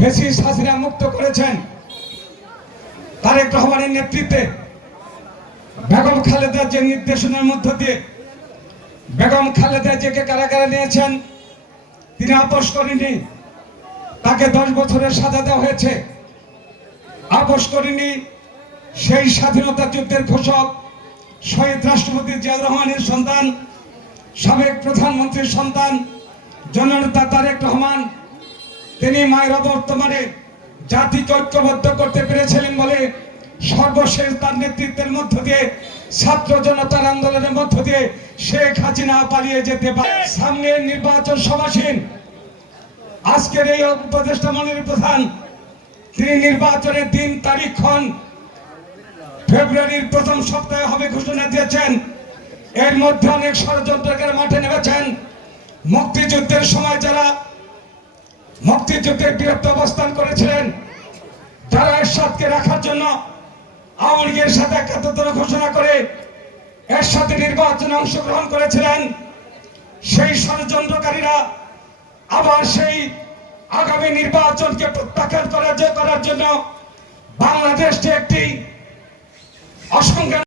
Fascist Hasina মুক্ত করেছেন তারেক রহমানের নেতৃত্বে। বেগম খালেদা যে নির্দেশনার মধ্য দিয়ে বেগম খালেদা জিয়াকে কারাগারে নিয়েছেন, তিনি আপোষ করেনি। তাকে 10 বছরের সাজা দেওয়া হয়েছে। আপোষ করেনি সেই স্বাধীনতা যুদ্ধের ঘোষক শহীদ রাষ্ট্রপতি জিয়াউর রহমানের সন্তান, সাবেক প্রধানমন্ত্রীর সন্তান জননেতা তারেক রহমান। তিনি মায়ের অবর্তমানে জাতিকে ঐক্যবদ্ধ করতে পেরেছিলেন বলে সর্বশেষ তার নেতৃত্বের মধ্য দিয়ে ছাত্র জনতার আন্দোলনের মধ্য দিয়ে শেখ হাসিনা পালিয়ে যেতে পারে। সামনে নির্বাচন সমাসীন। আজকের এই উপদেষ্টা মণ্ডলীর প্রধান তিনি নির্বাচনের দিন তারিখক্ষণ ফেব্রুয়ারির প্রথম সপ্তাহে হবে ঘোষণা দিয়েছেন। এর মধ্যে অনেক ষড়যন্ত্রকারী মাঠে নেমেছেন। মুক্তিযুদ্ধের সময় যারা মুক্তিযুদ্ধের বিরুদ্ধে অবস্থান করেছিলেন, যারা এরশাদকে রাখার জন্য আওয়ামী লীগের সাথে একাত্মতা ঘোষণা করে এর সাথে নির্বাচনে অংশগ্রহণ করেছিলেন, সেই ষড়যন্ত্রকারীরা আবার সেই আগামী নির্বাচনকে প্রত্যাখ্যান করার জন্য বাংলাদেশকে একটি অসংখ্য